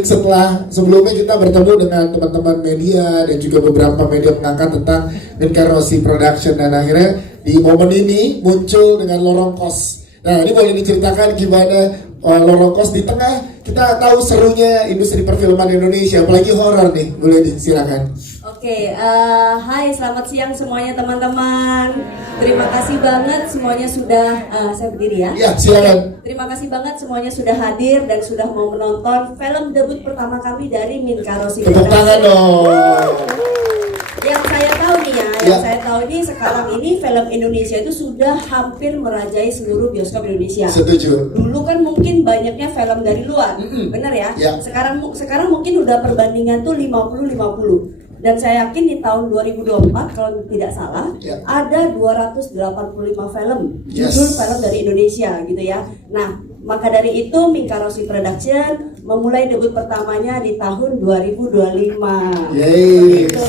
Setelah sebelumnya kita bertemu dengan teman-teman media dan juga beberapa media mengangkat tentang Minka Rossi Production, dan akhirnya di momen ini muncul dengan Lorong Kos. Nah, ini boleh diceritakan gimana Lorong Kos di tengah kita tahu serunya industri perfilman Indonesia, apalagi horor nih, boleh disilakan. Oke, hai, selamat siang semuanya teman-teman. Terima kasih banget semuanya sudah, saya berdiri ya. Ya, silakan. Terima kasih banget semuanya sudah hadir dan sudah mau menonton film debut pertama kami dari Minka Rossi. Tepuk tangan dong. Yang saya tahu nih ya, yang saya tahu ini sekarang ini film Indonesia itu sudah hampir merajai seluruh bioskop Indonesia. Setuju. Dulu kan mungkin banyaknya film dari luar, benar ya? Sekarang mungkin udah perbandingan tuh 50-50. Dan saya yakin di tahun 2024 kalau tidak salah ada 285 film judul film dari Indonesia gitu ya. Nah, maka dari itu Minka Rossi Production memulai debut pertamanya di tahun 2025. Gitu.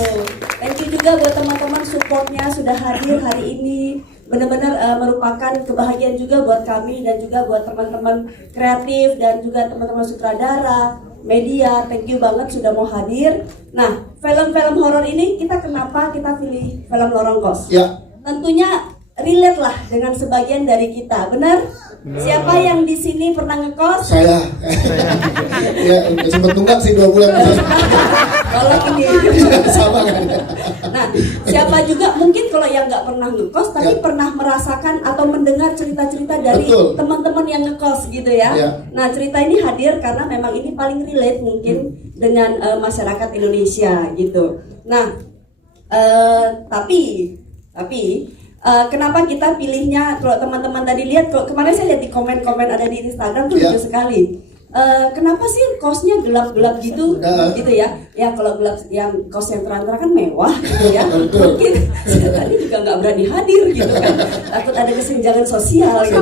Thank you juga buat teman-teman supportnya sudah hadir hari ini. Benar-benar merupakan kebahagiaan juga buat kami dan juga buat teman-teman kreatif dan juga teman-teman sutradara, media. Thank you banget sudah mau hadir. Nah, film-film horor ini kenapa kita pilih film Lorong Kos? Tentunya relate lah dengan sebagian dari kita, benar? Siapa yang di sini pernah ngekos? Saya. Ya, sempat tunggak sih 2 bulan. Kalau ini sama kan. Nah, siapa juga mungkin kalau yang nggak pernah ngekos tapi pernah merasakan atau mendengar cerita-cerita dari teman-teman yang ngekos gitu ya. Nah, cerita ini hadir karena memang ini paling relate mungkin dengan masyarakat Indonesia gitu. Nah, tapi kenapa kita pilihnya? Kalau teman-teman tadi lihat, kalau kemarin saya lihat di komen-komen ada di Instagram tuh lucu sekali. Kenapa sih kosnya gelap-gelap gitu, gitu ya? Ya kalau gelap, yang kos yang terang-terang kan mewah gitu ya. Mungkin saya tadi juga nggak berani hadir gitu kan, takut ada kesenjangan sosial. Gitu.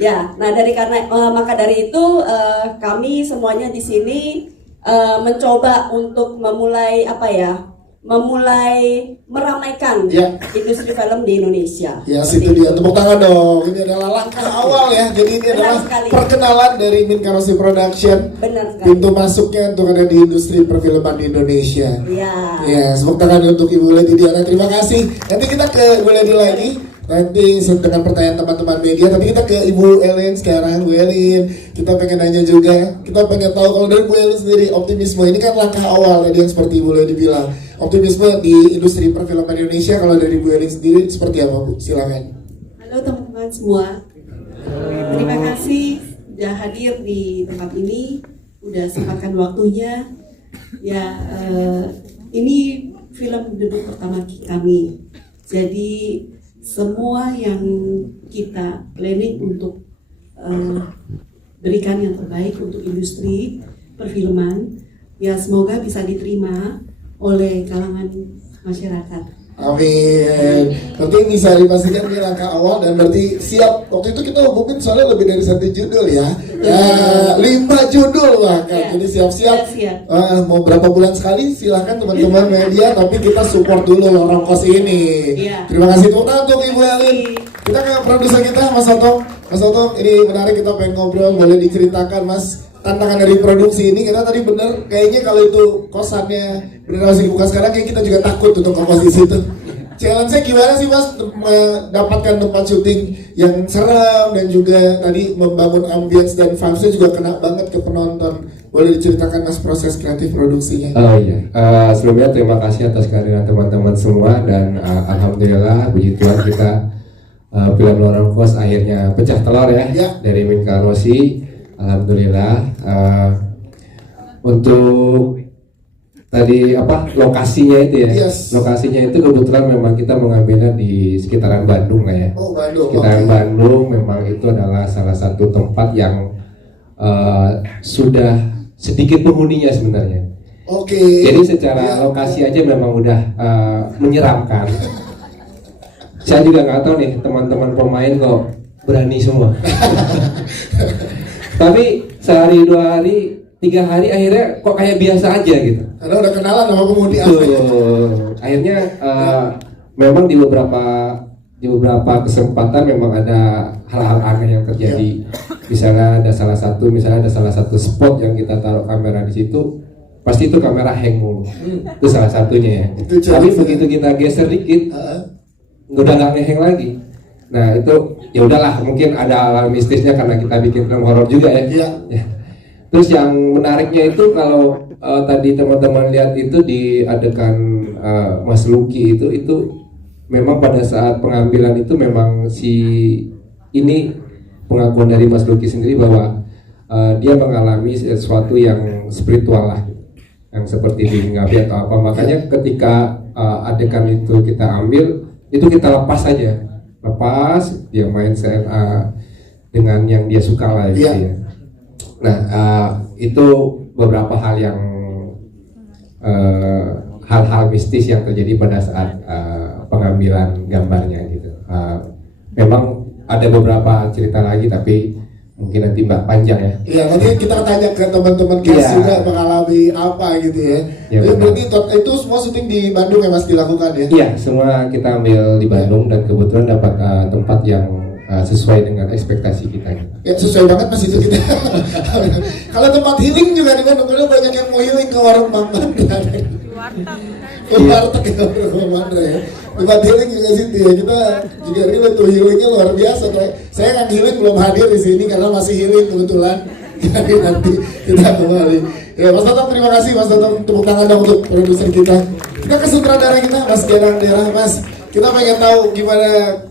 Ya, nah maka dari itu kami semuanya di sini mencoba untuk memulai meramaikan industri film di Indonesia. Ya, situ dia. Tepuk tangan dong. Ini adalah langkah awal ya. Jadi ini adalah perkenalan dari Minka Rossi Production. Benar sekali. Pintu masuknya untuk ada di industri perfilman di Indonesia. Iya. Ya, tepuk tangan untuk Ibu Lady Diana. Terima kasih. Nanti kita ke Ibu Lady lagi. Nanti dengan pertanyaan teman-teman media, tapi kita ke Ibu Elin sekarang. Bu Elin, kita pengen nanya juga. Kita pengen tahu kalau dari Bu Elin sendiri, optimisme ini kan langkah awal tadi yang seperti Ibu Lady bilang. Optimisme di industri perfilman Indonesia, kalau dari Bu Elin sendiri seperti apa, Bu? Silakan. Halo teman-teman semua. Terima kasih sudah hadir di tempat ini, sudah sempatkan waktunya. Ya, ini film debut pertama kami. Jadi semua yang kita planning untuk berikan yang terbaik untuk industri perfilman, ya semoga bisa diterima oleh kalangan masyarakat. Amin. Berarti bisa dipastikan ini langkah awal dan berarti siap. Waktu itu kita hubungin soalnya lebih dari 1 judul ya. Ya, 5 judul bahkan. Jadi siap-siap. Mau berapa bulan sekali silahkan teman-teman media, tapi kita support dulu Lorong Kos ini. Terima kasih untuk Ibu Elin. Kita ke produser kita, Mas Otong. Mas Otong, ini menarik, kita pengen ngobrol. Boleh diceritakan Mas tantangan dari produksi ini? Kita tadi bener kayaknya kalau itu kosannya bener masih dibuka sekarang, kayak kita juga takut untuk ngekos di situ. Challenge-nya gimana sih Mas mendapatkan tempat syuting yang seram dan juga tadi membangun ambience dan vibes-nya juga kena banget ke penonton. Boleh diceritakan Mas proses kreatif produksinya? Oh iya, sebelumnya terima kasih atas kehadiran teman-teman semua dan alhamdulillah puji Tuhan kita film Lorong Kos akhirnya pecah telur ya. Dari Minka Rossi. Alhamdulillah. Untuk tadi lokasinya itu ya, lokasinya itu kebetulan memang kita mengambilnya di sekitaran Bandung lah ya. Sekitaran Bandung memang itu adalah salah satu tempat yang sudah sedikit penghuninya sebenarnya. Jadi secara lokasi aja memang udah menyeramkan. Saya juga nggak tahu nih teman-teman pemain kok berani semua. Tapi sehari, 2 hari, 3 hari akhirnya kok kayak biasa aja gitu. Karena udah kenalan sama penghuni. Akhirnya memang di beberapa di beberapa kesempatan memang ada hal-hal aneh yang terjadi. Misalnya ada salah satu spot yang kita taruh kamera di situ, pasti itu kamera hang mulu. Itu salah satunya ya. Tapi begitu kita geser dikit, udah nggak ngehang lagi. Nah itu ya udahlah, mungkin ada hal mistisnya karena kita bikin film horor juga ya. Ya. Terus yang menariknya itu kalau tadi teman-teman lihat itu di adegan Mas Lucky itu memang pada saat pengambilan itu memang ini pengakuan dari Mas Lucky sendiri bahwa dia mengalami sesuatu yang spiritual lah, yang seperti diingapi atau apa. Makanya ketika adegan itu kita ambil, itu kita lepas saja, dia main CNA dengan yang dia suka lah gitu ya. Nah itu beberapa hal yang hal-hal mistis yang terjadi pada saat pengambilan gambarnya gitu. Memang ada beberapa cerita lagi tapi mungkin nanti Mbak panjang ya. Iya, nanti kita tanya ke teman-teman cast juga mengalami apa gitu ya. Jadi berarti itu semua syuting di Bandung ya Mas dilakukan ya? Iya, semua kita ambil di Bandung dan kebetulan dapat tempat yang sesuai dengan ekspektasi kita. Ya sesuai banget Mas itu kita. Kalau tempat healing juga di Bandung, karena banyak yang mau healing ke warung Mang Mandra. Warteg ya, Mang Mandra ya. Tempat healing juga situ ya, kita juga relate tuh, healingnya luar biasa. Saya yang healing belum hadir di sini karena masih healing kebetulan. Jadi nanti kita kembali. Ya Mas Totong, terima kasih Mas Totong, tepuk tangan dong untuk produser kita. Kita ke sutradara kita Mas Gerang Daerah Mas. Kita pengen tahu gimana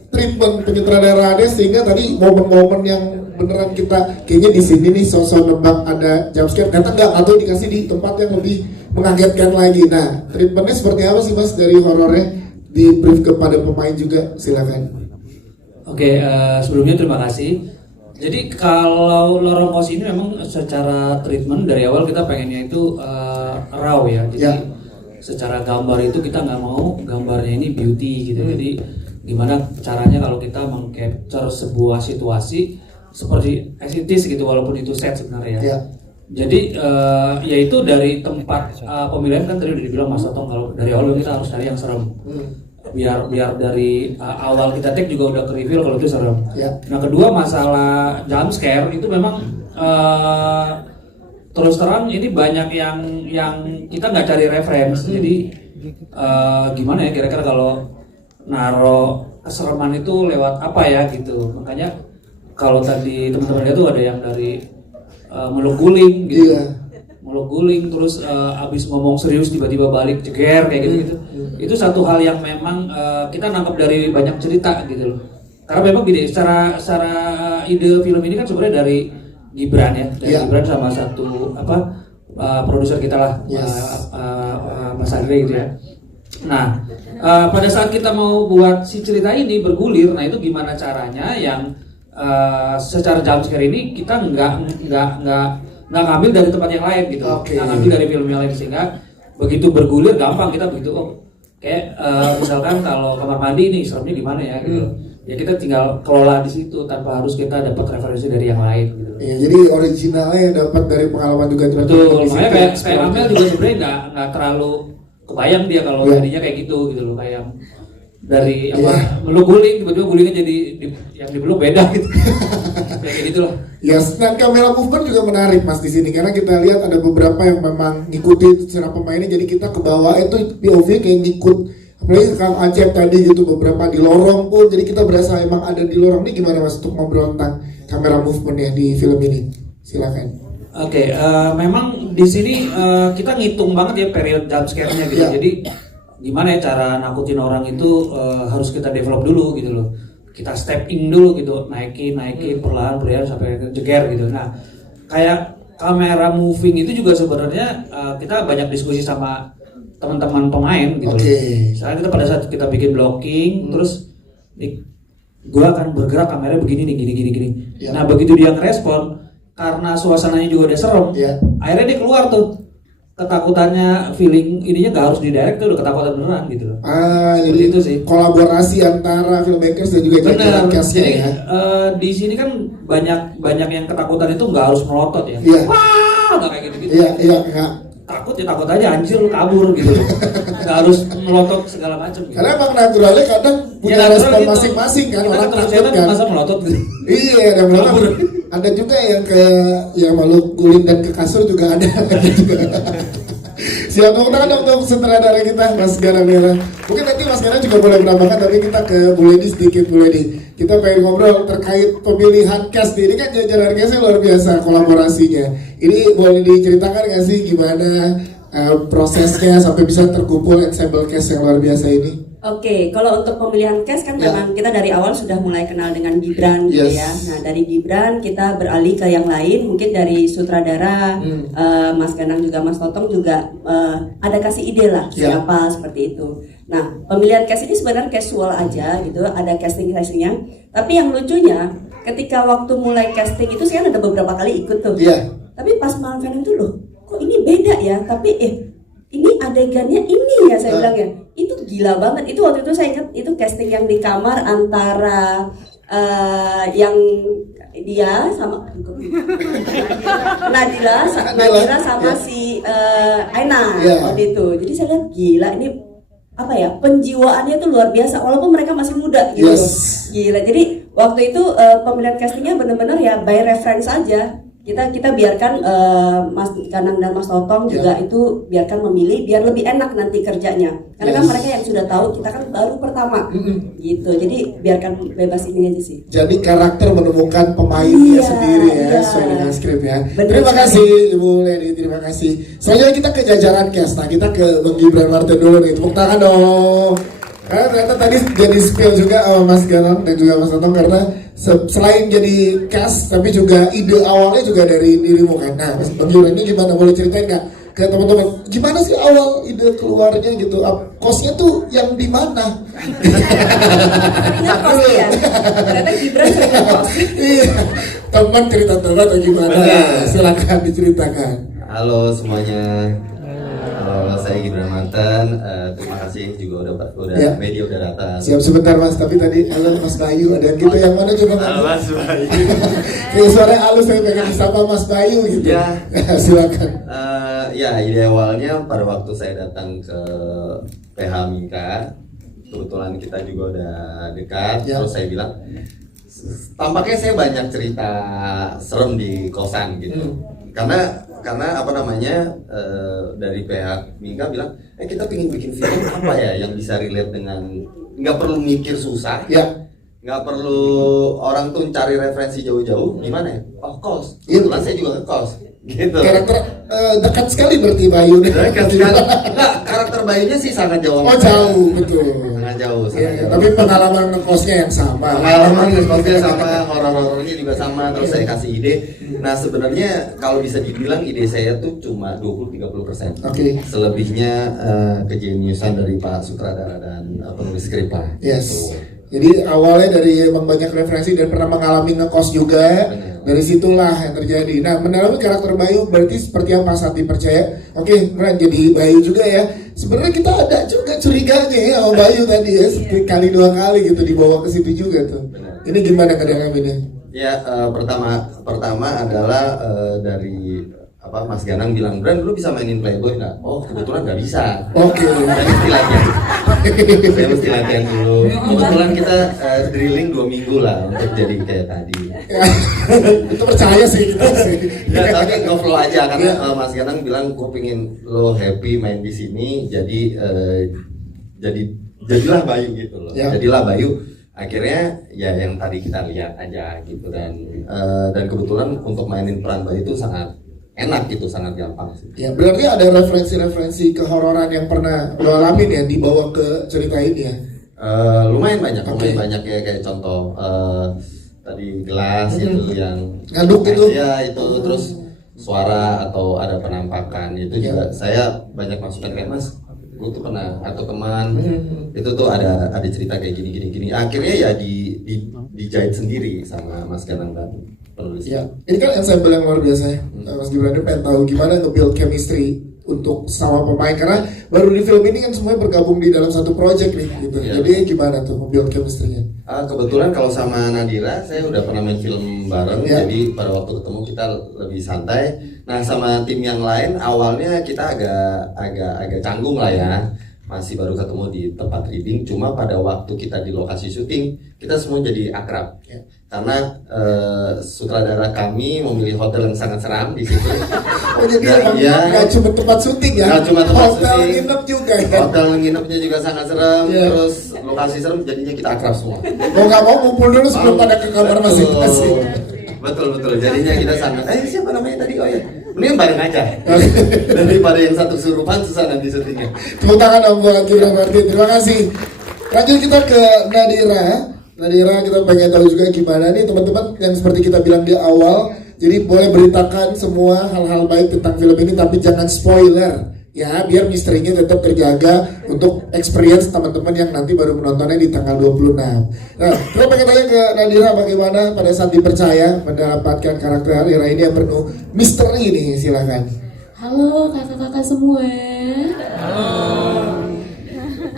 treatment penyutradaraannya sehingga tadi momen-momen yang beneran kita kayaknya di sini nih sosok nebak ada jumpscare, ternyata enggak, atau dikasih di tempat yang lebih mengagetkan lagi. Nah, treatmentnya seperti apa sih Mas dari horornya? Di brief kepada pemain juga, silakan. Oke, sebelumnya terima kasih. Jadi kalau Lorong Kos ini memang secara treatment dari awal kita pengennya itu raw ya. Jadi secara gambar itu kita nggak mau gambarnya ini beauty gitu. Jadi gimana caranya kalau kita meng-capture sebuah situasi seperti as it is gitu, walaupun itu set sebenarnya ya. Jadi yaitu dari tempat pemilihan kan tadi udah dibilang Mas Totong, kalau dari awal kita harus cari yang serem. Biar dari awal kita take juga udah ke reveal kalau itu serem. Nah kedua, masalah jump scare itu memang terus terang ini banyak yang kita nggak cari reference. Jadi gimana ya kira-kira kalau naro kesereman itu lewat apa ya gitu. Makanya kalau tadi teman-teman lihat tuh ada yang dari meluk guling gitu. Meluk guling terus abis ngomong serius tiba-tiba balik jeger kayak gitu. Itu satu hal yang memang kita nangkap dari banyak cerita gitu loh. Karena memang gini, secara ide film ini kan sebenarnya dari Gibran ya, dari Gibran sama satu produser kita lah, Mas Andre gitu ya. Nah, pada saat kita mau buat si cerita ini bergulir, nah itu gimana caranya yang secara jump scare ini kita nggak ngambil dari tempat yang lain gitu, nggak ngambil dari film yang lain, sehingga begitu bergulir gampang kita begitu kayak misalkan kalau kamar mandi nih seremnya di mana ya gitu. Ya kita tinggal kelola di situ tanpa harus kita dapat referensi dari yang lain gitu. Iya, jadi originalnya yang dapat dari pengalaman juga. Betul, makanya kayak Amel juga sebenarnya nggak terlalu kebayang dia kalau jadinya kayak gitu loh, kayak dari meluk guling tiba-tiba gulingnya jadi yang di belum beda gitu. Kayak gitulah. Dan kamera movement juga menarik Mas di sini karena kita lihat ada beberapa yang memang ngikutin cara pemainnya, jadi kita ke bawah itu POV kayak ngikut. Apalagi Kang Acep tadi gitu, beberapa di lorong pun, jadi kita berasa emang ada di lorong. Ini gimana Mas untuk ngobrol tentang kamera movement ya di film ini? Silakan. Oke, memang di sini kita ngitung banget ya periode jump scare-nya gitu. Jadi gimana ya cara nakutin orang itu harus kita develop dulu gitu loh. Kita stepping dulu gitu, naikin perlahan sampai jeger gitu. Nah, kayak kamera moving itu juga sebenarnya kita banyak diskusi sama teman-teman pemain gitu. Misalnya kita pada saat kita bikin blocking, terus gue akan bergerak kameranya begini nih, gini. Nah begitu dia ngerespon, karena suasananya juga udah serem, akhirnya dia keluar tuh ketakutannya, feeling ininya nggak harus didirect tuh udah ketakutan beneran gitu loh. Jadi itu sih kolaborasi antara filmmakers dan juga jajaran cast-nya ya. Di sini kan banyak yang ketakutan itu nggak harus melotot ya. Wah, nggak kayak gitu. Iya. takut ya takut aja, anjir lu kabur gitu. Nggak harus melotot segala macam. Gitu. Karena emang naturalnya kadang punya respon gitu. Masing-masing kan, orang takut kan. Masa melotot gitu. Iya, dan ada juga yang kayak ya malu guling dan ke kasur juga ada gitu. Siap, tepuk tangan untuk sutradara kita Mas Garang Merah. Mungkin nanti Mas Garang juga boleh menambahkan, tapi kita ke Bu Lady sedikit. Bu Lady, kita pengen ngobrol terkait pemilihan cast. Ini kan jajaran castnya luar biasa kolaborasinya. Ini boleh diceritakan nggak sih gimana prosesnya sampai bisa terkumpul ensemble cast yang luar biasa ini? Oke, kalau untuk pemilihan cast kan memang kita dari awal sudah mulai kenal dengan Gibran gitu ya. Nah dari Gibran kita beralih ke yang lain, mungkin dari sutradara, Mas Ganang juga Mas Totong juga ada kasih ide lah siapa seperti itu. Nah pemilihan cast ini sebenarnya casual aja gitu, ada castingnya. Tapi yang lucunya ketika waktu mulai casting itu saya ada beberapa kali ikut tuh. Tapi pas malam film itu loh, kok ini beda ya? Tapi ini adegannya ini ya saya bilang ya, itu gila banget. Itu waktu itu saya ingat itu casting yang di kamar antara yang dia sama Nadira sama si Aina waktu itu. Jadi saya lihat gila ini apa ya, penjiwaannya tuh luar biasa walaupun mereka masih muda gitu. Gila. Jadi waktu itu pemilihan castingnya benar-benar ya by reference aja. Kita biarkan Mas Ganang dan Mas Totong juga itu biarkan memilih biar lebih enak nanti kerjanya, karena kan mereka yang sudah tahu, kita kan baru pertama gitu, jadi biarkan bebas ini aja sih. Jadi karakter menemukan pemainnya sendiri ya, sesuai dengan skrip ya. Terima kasih Ibu Lady, terima kasih. Selanjutnya kita ke jajaran cast. Nah kita ke Bang Gibran Martin dulu nih, tepuk tangan dong. Karena ternyata tadi jadi spill juga sama Mas Ganang dan juga Mas Totong, karena selain jadi cast tapi juga ide awalnya juga dari dirimu kan. Nah Mas Bang Gibran ini gimana, boleh ceritain nggak ke teman-teman gimana sih awal ide keluarnya gitu? Kosnya tuh yang di mana? Ingat kos ya? Ternyata Gibran sering kos. Iya, teman cerita atau gimana? Silakan diceritakan. Halo semuanya. Halo, saya Gibran Manten. Terima kasih juga udah media udah datang. Siap sebentar Mas, tapi tadi halo Mas Bayu, ada gitu yang mana coba? Halo Mas Bayu. Kayak suaranya halus, saya pengen disapa Mas Bayu gitu. Ya. Silakan. Ya ide awalnya pada waktu saya datang ke PH Mika, kebetulan kita juga udah dekat. Terus saya bilang, tampaknya saya banyak cerita serem di kosan gitu. Karena apa namanya, dari pihak Mika bilang kita pengen bikin film apa ya yang bisa relate dengan, nggak perlu mikir susah, nggak perlu orang tuh cari referensi jauh-jauh, gimana ya, kos, kebetulan saya juga ngekos gitu. Karakter dekat sekali berarti Bayu. Dekat sekali. Nggak, karakter Bayunya sih sangat jauh. Oh jauh, betul. Sangat jauh. Tapi pengalaman ngekosnya yang sama. Pengalaman ngekosnya sama, horor-horornya juga sama. Terus saya kasih ide. Nah sebenarnya kalau bisa dibilang ide saya tuh cuma 20-30%. Selebihnya kejeniusan dari Pak Sutradara dan penulis skrip lah. Jadi awalnya dari emang banyak referensi dan pernah mengalami ngekos juga. Dari situlah yang terjadi. Nah mendalami karakter Bayu berarti seperti apa saat dipercaya? Beran jadi Bayu juga ya. Sebenarnya kita ada juga curiganya ya sama Bayu tadi ya, sekali 2 kali gitu dibawa ke situ juga tuh. Ini gimana kedalamannya? Ya pertama adalah dari Mas Ganang bilang, Bran lu bisa mainin Playboy nggak? Oh kebetulan nggak bisa. Saya mesti latihan. Saya mesti latihan dulu. Kebetulan kita drilling 2 minggu lah untuk jadi kayak tadi. Itu percaya sih kita sih. Ya tapi go flow aja karena Mas Ganang bilang gue pengen lo happy main di sini, jadilah Bayu gitu loh. Jadilah Bayu. Akhirnya ya yang tadi kita lihat aja gitu, dan kebetulan untuk mainin peran Bayu itu sangat enak gitu, sangat gampang sih. Ya berarti ada referensi kehororan yang pernah lo alamin ya dibawa ke cerita ini ya? Lumayan banyak ya, kayak contoh tadi gelas itu yang ngaduk itu. Ya itu terus suara atau ada penampakan itu juga saya banyak masukan kayak Mas. Gue tuh pernah atau teman itu tuh ada cerita kayak gini. Akhirnya ya dijahit sendiri sama Mas Ganang dan penulis. Ini kan ensemble yang luar biasa ya. Mas Gibran pengen tahu gimana nge-build chemistry untuk sama pemain karena baru di film ini kan semuanya bergabung di dalam satu project nih gitu. Jadi gimana tuh membuild chemistry-nya? Kebetulan kalau sama Nadira saya udah pernah main film bareng, jadi pada waktu ketemu kita lebih santai. Nah sama tim yang lain awalnya kita agak canggung lah ya, masih baru ketemu di tempat reading. Cuma pada waktu kita di lokasi syuting kita semua jadi akrab karena sutradara kami memilih hotel yang sangat seram di situ. Oh jadi nggak cuma tempat syuting ya? Nggak cuma tempat hotel syuting, nginep juga ya? Hotel nginepnya juga sangat serem, terus lokasi serem, jadinya kita akrab semua. Mau nggak mau ngumpul dulu sebelum pada ke kamar masing-masing. Betul, jadinya kita sangat, siapa namanya tadi? Oh ya, mending bareng aja. Daripada yang satu kesurupan susah nanti syutingnya. Tepuk tangan dong buat Gibran Martin, terima kasih. Lanjut kita ke Nadira, kita pengen tahu juga gimana nih teman-teman yang seperti kita bilang di awal. Jadi boleh beritakan semua hal-hal baik tentang film ini, tapi jangan spoiler ya, biar misterinya tetap terjaga untuk experience teman-teman yang nanti baru menontonnya di tanggal 26. Nah, kita pengen tanya ke Nadira bagaimana pada saat dipercaya mendapatkan karakter Ira ini yang penuh misteri nih, silakan. Halo kakak-kakak semua. Halo.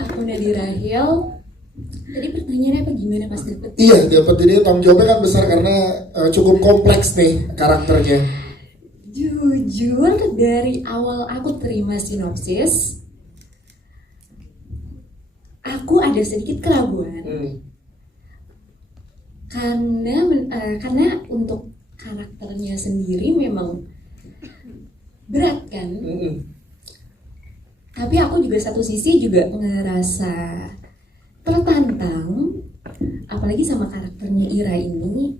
Aku Nadira Hill. Tadi pertanyaannya apa gimana pas dapet? Iya, dapat ini tanggung jawabnya kan besar karena cukup kompleks nih karakternya. Jujur dari awal aku terima sinopsis, aku ada sedikit keraguan. Karena untuk karakternya sendiri memang berat kan. Tapi aku juga satu sisi juga ngerasa tertantang, apalagi sama karakternya Ira ini.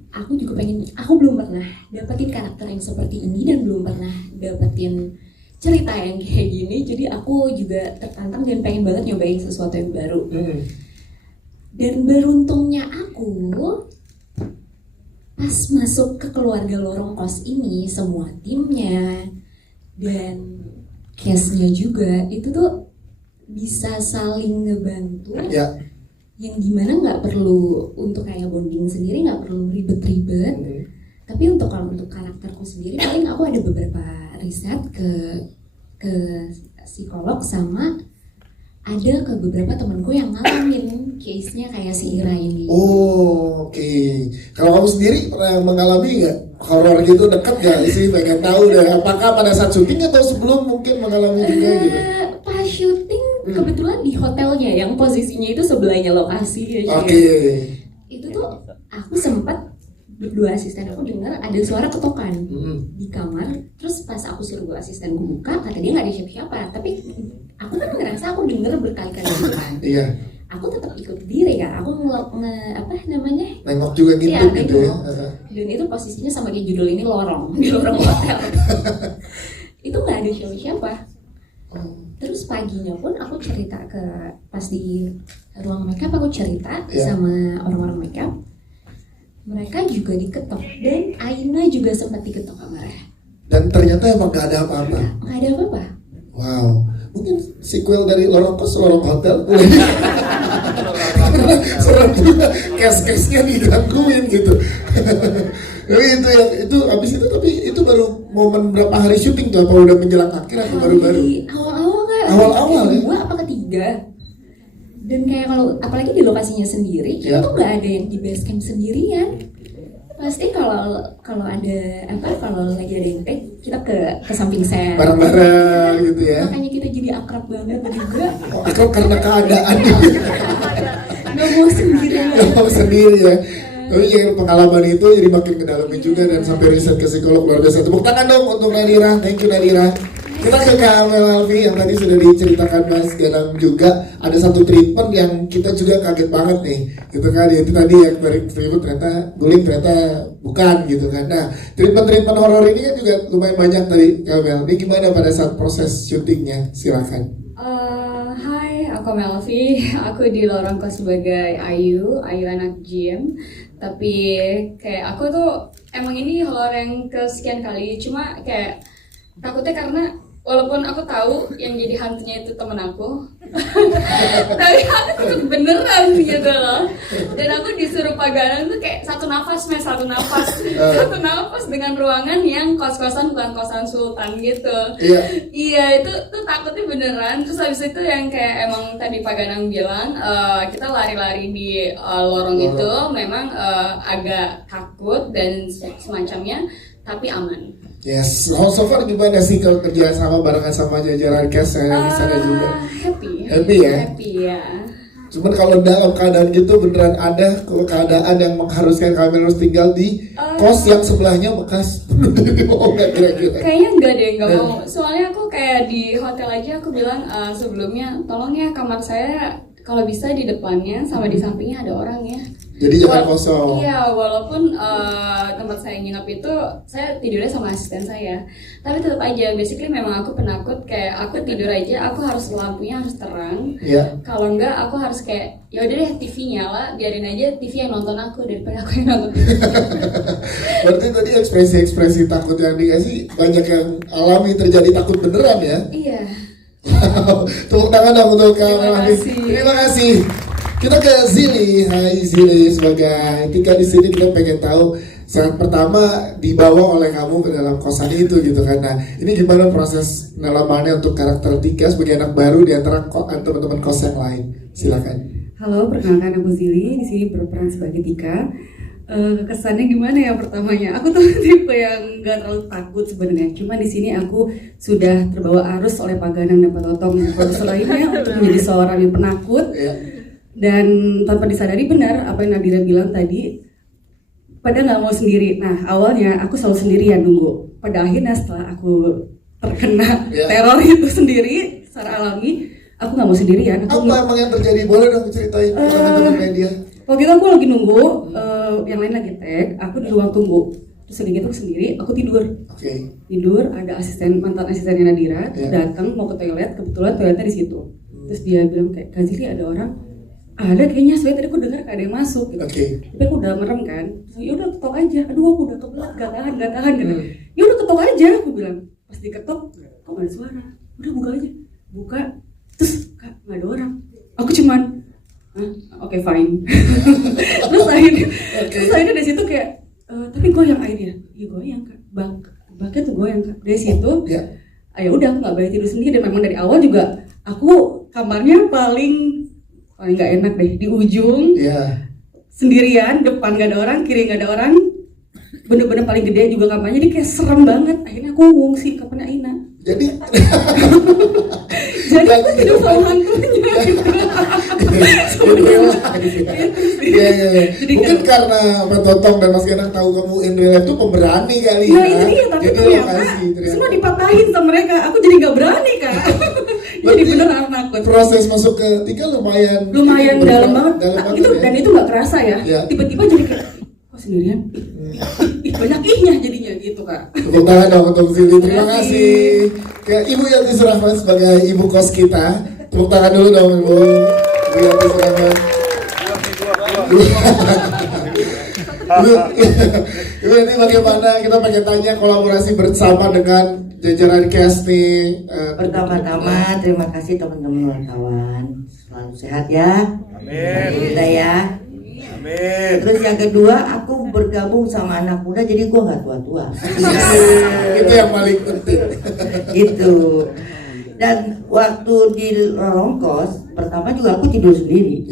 Aku belum pernah dapetin karakter yang seperti ini dan belum pernah dapetin cerita yang kayak gini. Jadi aku juga tertantang dan pengen banget nyobain sesuatu yang baru. Dan beruntungnya aku pas masuk ke keluarga Lorong Kos ini, semua timnya dan cast-nya juga itu tuh bisa saling ngebantu. Yang dimana nggak perlu untuk kayak bonding sendiri, nggak perlu ribet-ribet. Tapi kalau untuk karakterku sendiri, paling aku ada beberapa riset ke psikolog, sama ada ke beberapa temanku yang ngalamin case-nya kayak si Ira ini. Oke. Kalau kamu sendiri pernah mengalami nggak horor gitu, dekat nggak sih? Pengen tahu deh. Apakah pada saat syuting atau sebelum mungkin mengalami juga gitu? Pas syuting kebetulan di hotelnya yang posisinya itu sebelahnya lokasi ya. Itu tuh aku sempat berdua asisten aku dengar ada suara ketokan di kamar. Terus pas aku suruh asistenku buka, kata dia nggak ada siapa-siapa. Tapi aku kan ngerasa aku dengar berkali-kali gitu kan. Aku tetap ikut diri ya. Aku nengok juga gitu ya. Dan itu posisinya sama di judul ini lorong, di lorong hotel. Itu nggak ada siapa-siapa. Terus paginya pun aku cerita pas di ruang makeup, aku cerita sama orang-orang makeup. Mereka juga diketok dan Aina juga sempat diketok kamarnya. Dan ternyata emang gak ada apa-apa. Gak ada apa-apa. Wow, mungkin sequel dari Lorong Kos, Lorong Hotel. Serem juga, case-case-nya digangguin gitu. Tapi itu abis itu, tapi itu baru momen berapa hari syuting tuh? Apa udah menjelang akhir atau baru-baru? Awal-awal ya? Kedua apa ketiga. Dan kayak kalau apalagi di lokasinya sendiri, itu nggak ada yang di base camp sendirian. Pasti kalau lagi ada yang take, kita ke samping set bareng-bareng gitu ya. Makanya kita jadi akrab banget juga. Akrab karena keadaan. Nggak mau sendiri ya. Tapi yang pengalaman itu jadi makin kedalamin juga dan sampai riset ke psikolog luar biasa. Tepuk tangan dong untuk Nadira. Thank you Nadira. Kita ke Kamel Alfi yang tadi sudah diceritakan Mas Ganang juga. Ada satu treatment yang kita juga kaget banget nih, gitu kan? Itu tadi yang dari treatment ternyata guling, ternyata bukan gitu kan. Nah, treatment horor ini kan juga lumayan banyak tadi Kamel. Ini gimana pada saat proses syutingnya? Silakan. Hai, aku Melvi. Aku di Lorong Kos sebagai Ayu anak Jim. Tapi kayak aku tuh emang ini horor yang kesekian kali. Cuma kayak takutnya karena walaupun aku tahu yang jadi hantunya itu temen aku, Tapi aku tuh beneran gitu loh. Dan aku disuruh paganan tuh kayak satu nafas dengan ruangan yang kos-kosan bukan kosan sultan gitu. Iya itu tuh takutnya beneran. Terus habis itu yang kayak emang tadi Paganang bilang kita lari-lari di lorong itu memang agak takut dan semacamnya, tapi aman. Yes, so far gimana sih kalau kerjaan sama barengan sama jajaran cast yang di sana juga? Happy ya? Happy ya. Cuman kalau dalam keadaan gitu beneran ada keadaan yang mengharuskan kami harus tinggal di kos yang sebelahnya bekas mau nggak kira-kira? Kayaknya enggak deh, enggak mau. Soalnya aku kayak di hotel aja aku bilang sebelumnya, tolong ya kamar saya kalau bisa di depannya sama di sampingnya ada orang ya. Jadi jangan kosong. Iya, walaupun tempat saya nginep itu saya tidurnya sama asisten saya, tapi tetap aja basically memang aku penakut, kayak aku tidur aja aku harus lampunya harus terang. Kalau enggak aku harus kayak ya udah deh TV nyala, biarin aja TV yang nonton aku daripada aku yang nonton TV. Berarti tadi ekspresi takut yang dikasih banyak yang alami terjadi takut beneran ya? Iya. Tepuk tangan dong untuk Kak. Terima kasih. Kita ke Zili. Hai Zili, sebagai Tika di sini kita pengen tahu saat pertama dibawa oleh kamu ke dalam kosan itu gitu kan. Nah, ini gimana proses penalamannya untuk karakter Tika sebagai anak baru di antara teman-teman kos yang lain? Silakan. Halo, perkenalkan aku Zili, di sini berperan sebagai Tika. Kesannya gimana ya pertamanya? Aku tuh tipe yang gak terlalu takut sebenarnya. Cuma di sini aku sudah terbawa arus oleh Paganang dan Pak Totong produser lainnya untuk menjadi seorang yang penakut. Dan tanpa disadari benar apa yang Nadira bilang tadi, pada nggak mau sendiri. Nah awalnya aku selalu sendirian nunggu. Pada akhirnya setelah aku terkena teror itu sendiri secara alami, aku nggak mau sendirian. Emang yang terjadi? Boleh dong ceritain teman-teman media. Waktu itu aku lagi nunggu, yang lain lagi tag, aku di ruang tunggu. Terus sedikit aku sendiri, aku tidur. Tidur, ada mantan asistennya Nadira, datang mau ke toilet, kebetulan toiletnya di situ. Terus dia bilang kayak, Kak Zili ada orang. Ada kayaknya, soalnya tadi aku dengar ada yang masuk gitu. Tapi aku udah merem kan. Ya udah ketok aja. Aduh aku udah kebelet, gak tahan gitu. Ya udah ketok aja aku bilang. Pas diketok, kok gak ada suara. Udah buka aja. Buka. Terus Kak, gak ada orang. Aku cuman oke, fine. Terus akhirnya dari situ kayak tapi goyang airnya. Iya goyang Kak. Baknya tuh goyang Kak. Dari situ ya udah aku gak boleh tidur sendiri. Dan memang dari awal juga aku kamarnya paling nggak enak deh, di ujung sendirian, depan nggak ada orang, kiri nggak ada orang, bener-bener paling gede juga kamarnya, jadi kayak serem banget. Akhirnya aku ngungsi ke Penaina. Jadi aku tidur sama hantunya gitu. Mungkin karena Pak Totong dan Mas Ganang tahu kamu in real life tuh pemberani kali ya. Nah itu dia, tapi ternyata semua dipatahin sama mereka. Aku jadi nggak berani Kak. Jadi beneran takut. Proses masuk ke Tika lumayan dalam banget. Dan itu nggak kerasa ya. Tiba-tiba jadi kayak sendirian. Banyak ihnya jadinya gitu Kak. Tepuk tangan dong untuk Zili. Terima kasih. Ke Ibu Yanti Surahman sebagai ibu kos kita. Tepuk tangan dulu dong Ibu Yanti Surahman. Ibu ini bagaimana, kita pengen tanya kolaborasi bersama dengan jajaran cast nih. Pertama-tama terima kasih teman-teman wartawan, selalu sehat ya. Alhamdulillah ya. Amin. Terus yang kedua, aku bergabung sama anak muda, jadi gue nggak tua-tua. Itu yang paling penting. Gitu. Dan waktu di lorong kos, pertama juga aku tidur sendiri.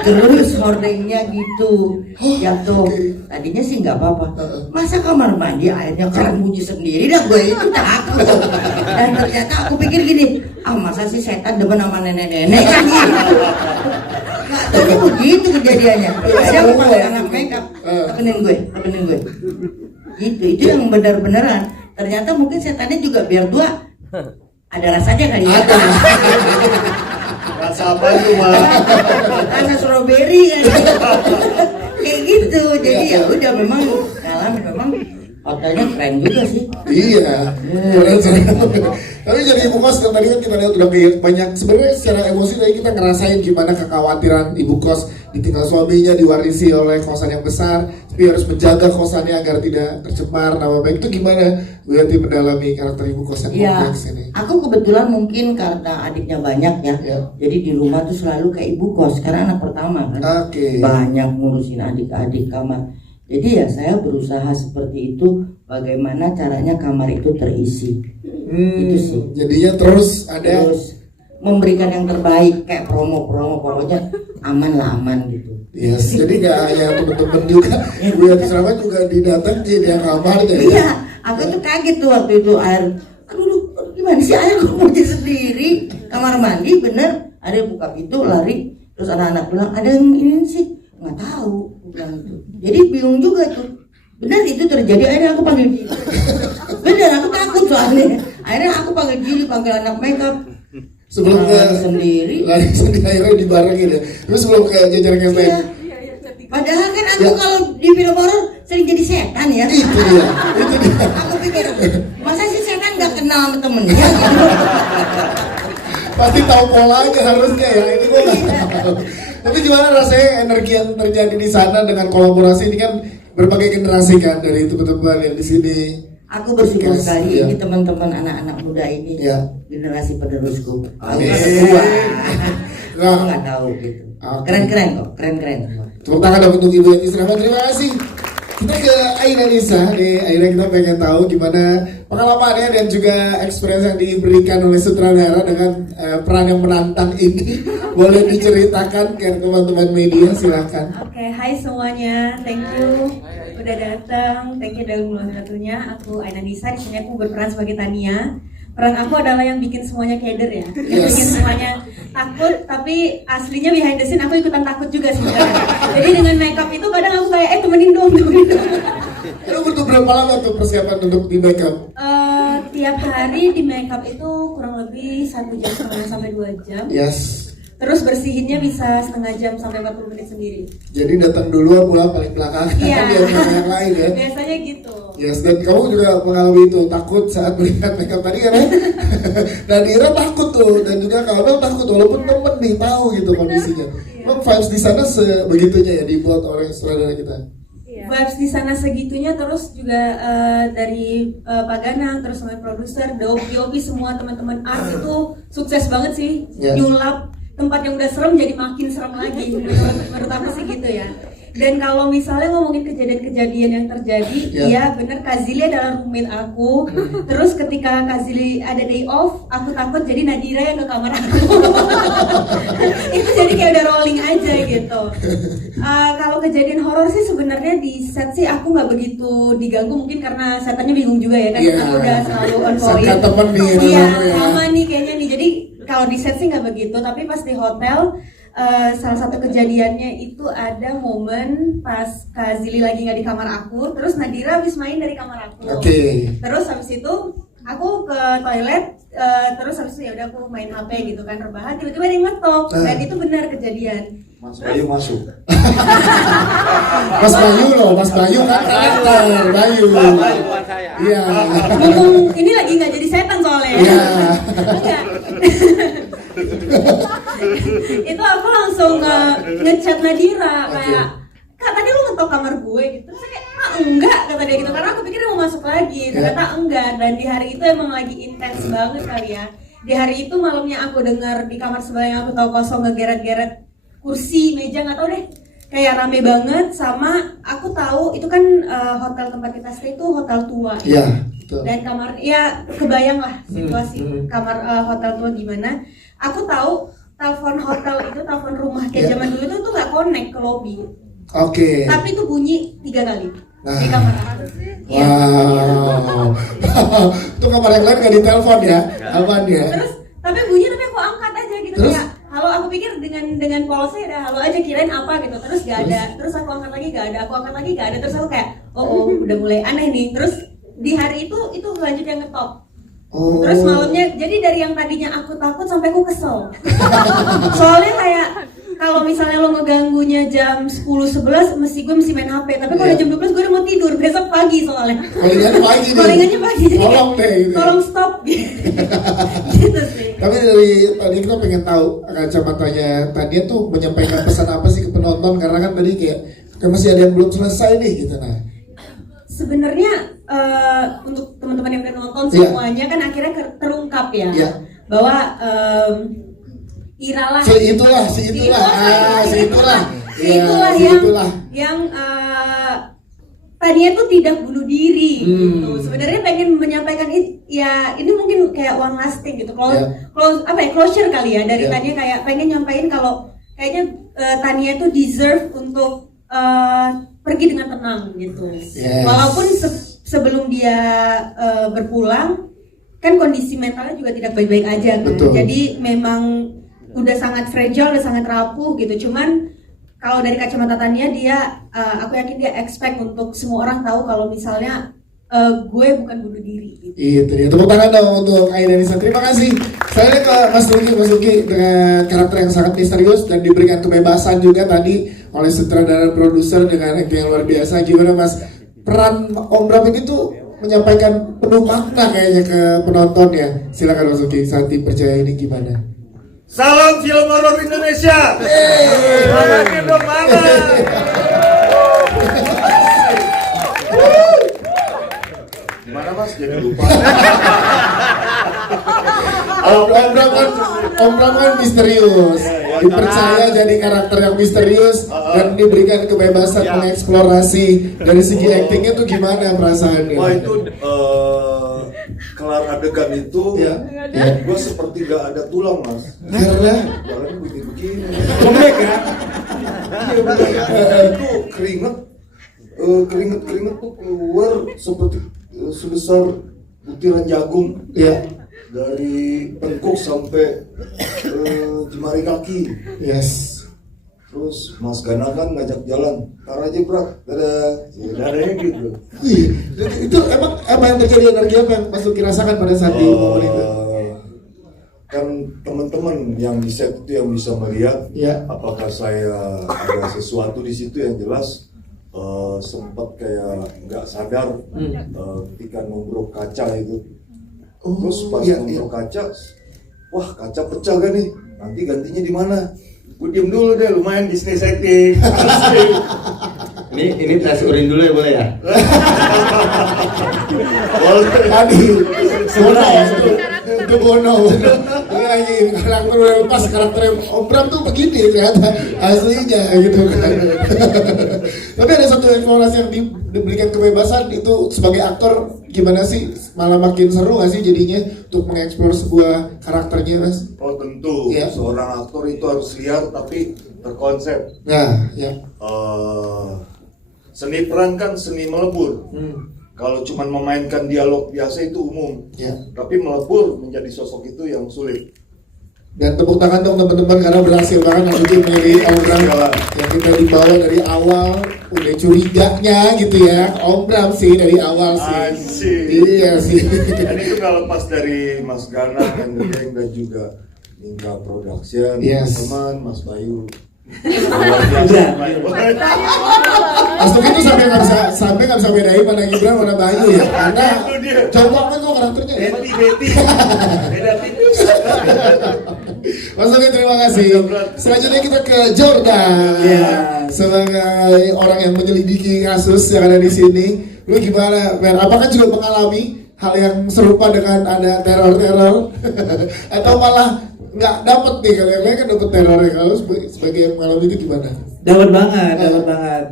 Terus hordengnya gitu jatuh. Tadinya sih nggak apa-apa. Masa kamar mandi airnya kan bunyi sendiri, dan gue itu takut. Dan ternyata aku pikir gini, masa sih setan demen sama nenek-nenek kan gitu. Nggak tahu begitu kejadiannya. Ada aku pakai anak makeup, temenin gue. Gitu, itu yang benar-beneran. Ternyata mungkin setannya juga biar tua. Ada rasanya kali ya. Rasa apa itu Mas? Rasa strawberry kan. Kayak gitu. Jadi ya udah memang hotelnya keren juga sih. Iya. Tapi jadi ibu kos tadi kan kita lihat udah banyak sebenarnya secara emosi tadi kita ngerasain gimana kekhawatiran ibu kos ditinggal suaminya, diwarisi oleh kosan yang besar, tapi harus menjaga kosannya agar tidak tercemar nama baik. Itu gimana Bu Yati mendalami karakter ibu kos yang kompleks ini? Aku kebetulan mungkin karena adiknya banyak ya, jadi di rumah tuh selalu kayak ibu kos karena anak pertama kan, banyak ngurusin adik-adik kamar. Jadi ya saya berusaha seperti itu, bagaimana caranya kamar itu terisi. Itu sih. Jadinya terus memberikan yang terbaik, kayak promo-promo, pokoknya aman gitu. Yes, jadi nggak yang temen-temen juga, Bu Yati Selamat juga didatengin yang kamarnya. Iya, aku tuh kaget tuh waktu itu air. Aduh, gimana sih air kok mandi sendiri? Kamar mandi bener, ada yang buka pintu lari, terus anak-anak bilang ada yang ini sih, nggak tahu. Jadi bingung juga tuh. Benar itu terjadi, akhirnya aku panggil Jili. Bener, aku takut soalnya. Akhirnya aku panggil Jili, panggil anak makeup. Sebelum ke sendiri, lari sendiri akhirnya dibarengin ya. Terus sebelum ke jajaran yang lain. Padahal kan aku kalau di film horor sering jadi setan ya. Itu dia. Aku pikir, masa sih setan nggak kenal sama temennya? Pasti tahu polanya harusnya ya. Ini gue nggak tahu. Tapi gimana rasanya energi yang terjadi di sana dengan kolaborasi ini kan berbagai generasi kan dari teman-teman yang di sini. Aku bersyukur sekali ini teman-teman anak-anak muda ini generasi penerusku. Aku kedua, aku nggak tahu gitu. Keren-keren kok, keren-keren. Tepuk tangan untuk Ibu Yati Selamat, terima kasih. Kita ke Aina Nisa nih, Aina kita pengen tahu gimana pengalamannya dan juga experience yang diberikan oleh sutradara dengan peran yang menantang ini. Boleh diceritakan ke teman-teman media, silakan. Oke, hai semuanya, thank you udah datang, thank you udah ngulur satunya. Aku Aina Nisa, di sini aku berperan sebagai Tania. Peran aku adalah yang bikin semuanya keder ya, yang bikin semuanya takut, tapi aslinya behind the scene aku ikutan takut juga sebenarnya. Jadi dengan makeup itu kadang aku kayak temenin dong. Lu butuh berapa lama tuh persiapan untuk di makeup? Tiap hari di makeup itu kurang lebih 1 jam sampai 2 jam. Yes. Terus bersihinnya bisa setengah jam sampai 40 menit sendiri. Jadi datang duluan gua paling belakang, yang lain ya. Biasanya gitu. Yes, dan kamu juga mengalami itu, takut saat melihat makeup tadi kan? Nadira takut tuh, dan juga Kabel takut walaupun temen nih tahu gitu kondisinya. Emang vibes di sana sebegitunya ya dibuat oleh saudara kita. Vibes di sana segitunya, terus juga dari Pak Ganang, terus sama produser, Dobi, semua teman-teman art itu sukses banget sih, nyulap tempat yang udah serem jadi makin serem lagi. Menurut aku sih gitu ya. Dan kalau misalnya ngomongin kejadian-kejadian yang terjadi, ya bener Kak Zili adalah roommate aku. Terus ketika Kak Zili ada day off, aku takut jadi Nadira yang ke kamar aku. Itu jadi kayak udah rolling aja gitu. Kalau kejadian horor sih sebenarnya di set sih aku nggak begitu diganggu, mungkin karena setannya bingung juga ya kan. Aku udah selalu on point. Iya, sama nih kayaknya nih. Jadi kalau di set sih nggak begitu, tapi pas di hotel salah satu kejadiannya itu ada momen pas Kak Zili lagi nggak di kamar aku, terus Nadira habis main dari kamar aku. Terus habis itu aku ke toilet, terus habis itu ya udah aku main HP gitu kan rebahan, tiba-tiba ada yang ngetok dan itu benar kejadian. Mas Bayu masuk. Mas Bayu loh, Mas Bayu kan karakter Bayu. Iya. Ngomong ini lagi nggak jadi setan soalnya. Iya. Itu aku langsung ngechat Nadira kayak, Kak tadi lu ngetok kamar gue gitu. Terus kayak, enggak kata dia gitu, karena aku pikir dia mau masuk lagi. Ternyata enggak, dan di hari itu emang lagi intens banget kali ya. Di hari itu malamnya aku dengar di kamar sebelah yang aku tahu kosong ngegeret-geret kursi, meja, nggak tahu deh, kayak rame banget. Sama aku tahu itu kan hotel tempat kita stay itu hotel tua. Iya. Dan kamar, ya kebayang lah situasi kamar hotel tua gimana. Aku tahu telepon hotel itu, telepon rumah kayak zaman dulu itu tuh nggak connect ke lobby. Tapi itu bunyi 3 kali di kamar aku. Wow. Itu kamar yang lain nggak ditelepon ya, aman ya. Terus tapi bunyi, tapi aku angkat aja gitu kayak halo, aku pikir dengan polosnya udah halo aja, kirain apa gitu. Terus nggak ada, terus aku angkat lagi nggak ada, aku angkat lagi nggak ada. Terus aku kayak oh udah mulai aneh nih. Terus di hari itu selanjutnya ngetop. Terus malamnya, jadi dari yang tadinya aku takut sampai aku kesel. Soalnya kayak kalau misalnya lo ngeganggunya jam 10-11, gue mesti main HP. Tapi kalau jam 12 gue udah mau tidur, besok pagi soalnya. Callingannya pagi jadi tolong stop gitu sih. Tapi dari tadi kita pengen tahu kacamatanya Tania tuh menyampaikan pesan apa sih ke penonton? penonton karena kan tadi kayak masih ada yang belum selesai nih gitu. Nah, sebenarnya untuk teman-teman yang udah nonton semuanya kan akhirnya terungkap ya bahwa Ira lah si itulah yang tadinya tuh tidak bunuh diri gitu. Sebenarnya pengen menyampaikan ya ini mungkin kayak one last thing gitu. Closure kali ya dari Tania, kayak pengen nyampain kalau kayaknya Tania tuh deserve untuk pergi dengan tenang gitu. Walaupun sebelum dia berpulang kan kondisi mentalnya juga tidak baik-baik aja kan. Jadi memang udah sangat fragile, udah sangat rapuh gitu. Cuman kalau dari kacamata Tania, aku yakin dia expect untuk semua orang tahu kalau misalnya gue bukan bunuh diri gitu. Itu dia, tepuk tangan dong untuk Aida Nisa. Terima kasih. Saya ke Mas Luki dengan karakter yang sangat misterius dan diberikan kebebasan juga tadi oleh sutradara produser dengan acting yang luar biasa. Gimana Mas, peran Om Bram ini tuh menyampaikan penuh makna kayaknya ke penonton ya. Silakan Mas Luki, Santi percaya ini gimana? Salam film horor Indonesia. Mana dong mana? Gimana Mas? Jadi lupa. Om Bram kan misterius, dipercaya jadi karakter yang misterius dan diberikan kebebasan mengeksplorasi. Dari segi aktingnya tuh gimana perasaannya? Wah itu kelar adegan itu, gue seperti gak ada tulang Mas. Karena jalan begini-begini. lembek ya? Itu keringet tuh keluar seperti sebesar butiran jagung. Dari tengkuk sampai jemari kaki. Terus Mas Gana kan ngajak jalan, tar aja Brak, dadah gitu. Itu emang apa yang terjadi, energi apa yang Mas Luki rasakan pada saat di momen itu? Kan teman-teman yang di set itu yang bisa melihat apakah saya ada sesuatu di situ yang jelas sempat kayak nggak sadar ketika nombrok kaca itu. Terus pas nombrok kaca, wah kaca pecah kan nih, nanti gantinya di mana? Gue diem dulu deh, lumayan bisnis acting. Ini tes urin dulu ya, boleh ya? Tadi itu Bono lagi karakter pas karakter Om Bram tuh begini ternyata aslinya gitu kan. Tapi ada satu informasi yang diberikan kebebasan itu sebagai aktor, gimana sih, malah makin seru gak sih jadinya untuk mengeksplor sebuah karakternya Mas? Oh tentu, seorang aktor itu harus liar tapi terkonsep. Seni peran kan seni melebur. Kalau cuma memainkan dialog biasa itu umum, tapi melebur menjadi sosok itu yang sulit. Dan tepuk tangan dong teman-teman karena berhasil banget nanti milih Om Bram yang kita dibawa dari awal, udah curiganya gitu ya. Om Bram sih dari awal sih. Iya sih. Dan itu kalau lepas dari Mas Gana dan juga Mingga Production, teman Mas Bayu. Mas Luki itu sampai nggak bisa bedain mana Gibran mana Bayu ya, karena coba kan kok karakternya Betty beda tipis. Mas Luki terima kasih. Selanjutnya kita ke Jordan sebagai orang yang menyelidiki kasus yang ada di sini. Lu gimana, Fer? Apakah juga mengalami hal yang serupa dengan ada teror atau malah nggak dapat nih? Kalian kan dapat teror ya, kalau sebagai yang mengalami itu gimana? Dapat banget.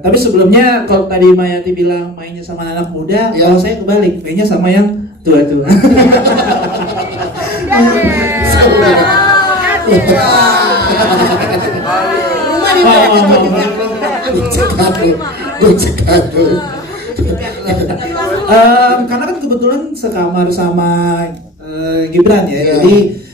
Tapi sebelumnya kalau tadi Mayati bilang mainnya sama anak muda, kalau saya kebalik, mainnya sama yang tua-tua. Karena kan kebetulan sekamar sama Gibran ya, jadi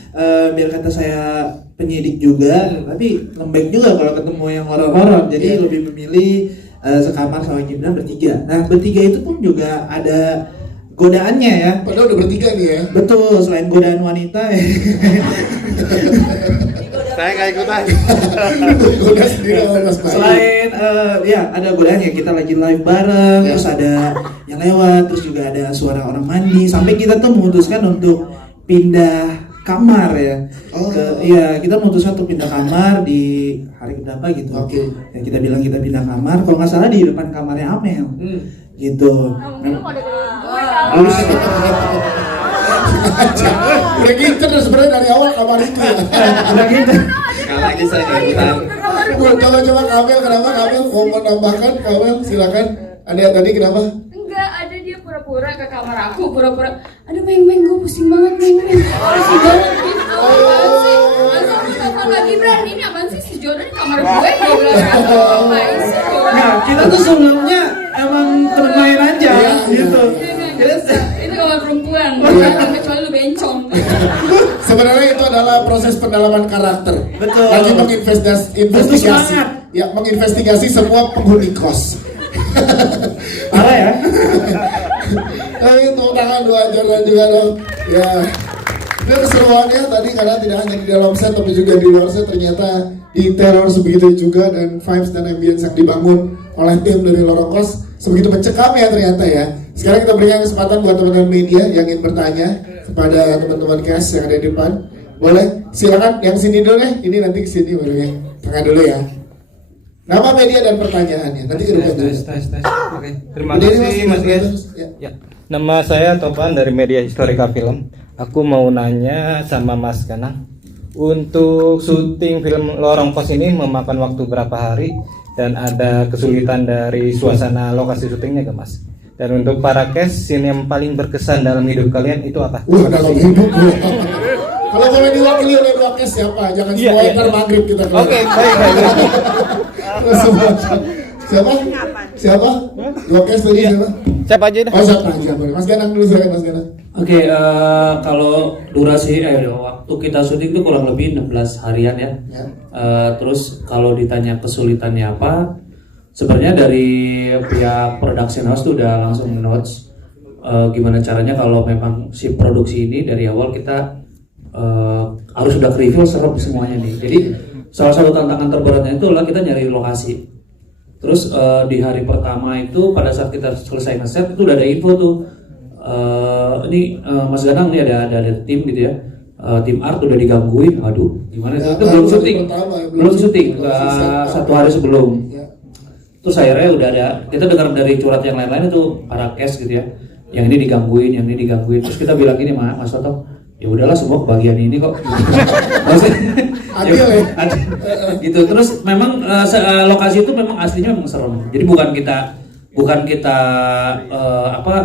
biar kata saya penyidik juga, tapi lembek juga kalau ketemu yang horor-horor, jadi lebih memilih sekamar sama Gibran bertiga. Nah bertiga itu pun juga ada godaannya ya. Padahal udah bertiga nih ya. Betul, selain godaan wanita saya nggak ikutan. Goda sendiri Mas Bayu. Selain ada godaannya, kita lagi live bareng, terus ada yang lewat, terus juga ada suara orang mandi, sampai kita tuh memutuskan untuk pindah kamar ya. Iya, kita memutuskan untuk pindah kamar di hari keberapa gitu. Ya, kita bilang kita pindah kamar, kalau nggak salah di depan kamarnya Amel. Gitu. Udah gitu terus sebenarnya dari awal kamar itu ya. Udah gitu. Sekali lagi saya nggak ikutan. Coba Kamil, kenapa Kamil mau menambahkan? Kamil silakan. Ada tadi kenapa? Enggak, ada dia pura-pura ke kamar aku, pura-pura aduh meng gue pusing banget pusing banget gitu. Masa aku telepon lagi Bran, ini apaan sih si Jordan di kamar gue? Dia bilang ngapain sih Jordan? Nah, kita tuh sebelumnya emang temen main aja gitu. Itu kamar perempuan, kecuali lu bencong. Sebenarnya itu adalah proses pendalaman karakter. Betul. Lagi menginvestigasi, ya menginvestigasi semua penghuni kos. Parah ya. Itu tangan dua Jordan juga dong. Ya. Ini keseruannya tadi karena tidak hanya di dalam set tapi juga di luar set, ternyata di teror sebegitu juga, dan vibes dan ambience yang dibangun oleh tim dari Lorong Kos sebegitu mencekam ya ternyata ya. Sekarang kita berikan kesempatan buat teman-teman media yang ingin bertanya kepada teman-teman cast yang ada di depan. Boleh, silakan yang sini dulu ya. Ini nanti kesini baru ya. Tengah dulu ya. Nama media dan pertanyaannya. Nanti ke depan dulu. Oke. Terima kasih Mas Ges. Ya. Nama saya Topan dari Media Historical Film. Aku mau nanya sama Mas Ganang. Untuk syuting film Lorong Kos ini memakan waktu berapa hari, dan ada kesulitan dari suasana lokasi syutingnya ke Mas? Dan untuk para cast, scene yang paling berkesan dalam hidup kalian itu apa? Dalam hidup gue. Kalau boleh diwakili oleh dua cast siapa? Jangan semua ntar maghrib kita keluar. Oke, baik. Siapa? Dua cast tadi siapa? Siapa aja dah? Oh, siapa aja boleh. Mas Ganang dulu, silakan Mas Ganang. Oke, kalau durasi waktu kita syuting itu kurang lebih 16 harian ya. Terus kalau ditanya kesulitannya apa, sebenarnya dari pihak production house tuh udah langsung notes gimana caranya kalau memang si produksi ini dari awal kita harus udah review serap semuanya nih. Jadi salah satu tantangan terberatnya itu adalah kita nyari lokasi. Terus di hari pertama itu pada saat kita selesai ngeset itu udah ada info tuh. Ini Mas Ganang ini ada tim gitu ya. Tim art udah digangguin. Aduh, gimana itu? Itu belum syuting. Belum syuting, satu hari sebelum. Terus akhirnya udah ada, kita dengar dari curhat yang lain-lain itu para cast gitu ya. Yang ini digangguin. Terus kita bilang gini, Mas Toto, ya udahlah semua kebagian ini kok. Adil ya. Gitu. Terus memang lokasi itu memang aslinya memang serem. Jadi bukan kita